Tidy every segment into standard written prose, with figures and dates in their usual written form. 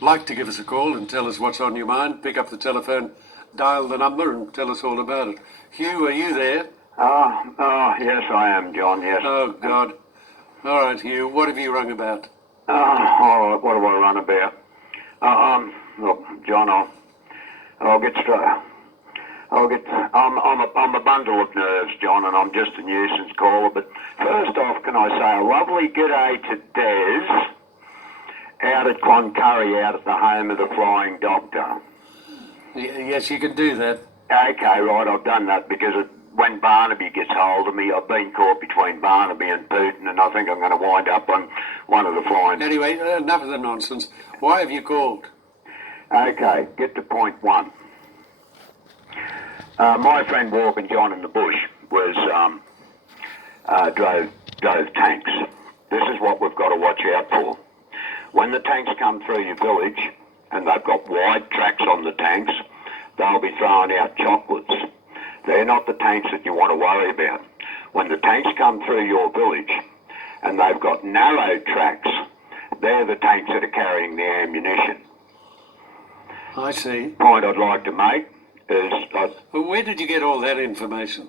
like to give us a call and tell us what's on your mind, pick up the telephone, dial the number and tell us all about it. Hugh, are you there? Yes, I am, John, yes. Oh, God. All right, Hugh, what have you rung about? All right, what do I run about? Look, John, I'll get straight. I'm a bundle of nerves, John, and I'm just a nuisance caller. But first off, can I say a lovely g'day to Des out at Cloncurry, out at the home of the Flying Doctor. Yes, you can do that. Okay, right, I've done that because when Barnaby gets hold of me, I've been caught between Barnaby and Putin, and I think I'm going to wind up on one of the flying... Anyway, enough of the nonsense. Why have you called? Okay, get to point one. My friend walking John in the bush was drove tanks. This is what we've got to watch out for. When the tanks come through your village and they've got wide tracks on the tanks, they'll be throwing out chocolates. They're not the tanks that you want to worry about. When the tanks come through your village and they've got narrow tracks, they're the tanks that are carrying the ammunition. I see. Point I'd like to make is... Well, where did you get all that information?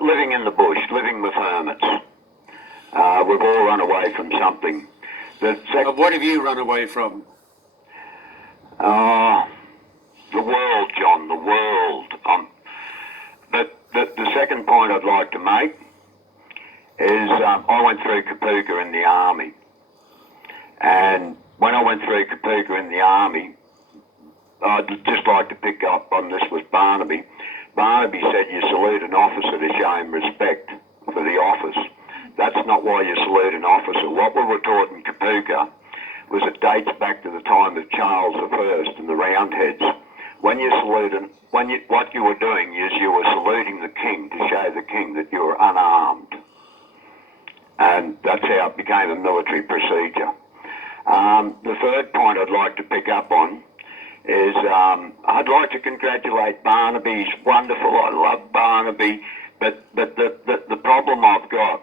Living in the bush, living with hermits. We've all run away from something. What have you run away from? The world, John, the world. But the second point I'd like to make is I went through Kapuka in the army. And when I went through Kapuka in the army, I'd just like to pick up on this with Barnaby. Barnaby said you salute an officer to show him respect for the office. That's not why you salute an officer. What we were taught in Kapuka was it dates back to the time of Charles I and the Roundheads. When you salute him, what you were doing is you were saluting the king to show the king that you were unarmed. And that's how it became a military procedure. The third point I'd like to pick up on is I'd like to congratulate Barnabys. Wonderful, I love Barnaby, but the problem I've got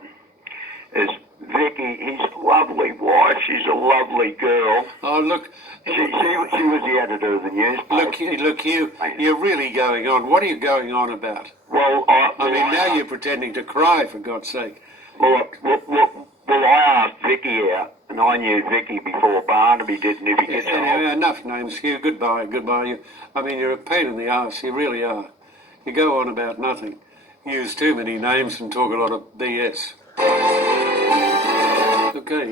is Vicky, his lovely wife, she's a lovely girl. Oh, look. She was the editor of the newspaper. Look, you're really going on. What are you going on about? Well, now you're pretending to cry, for God's sake. Well, I asked Vicky out, and I knew Vicky before Barnaby did, and if he gets Anyway, enough names, Hugh. Goodbye. You're a pain in the arse. You really are. You go on about nothing. Use too many names and talk a lot of BS. Okay.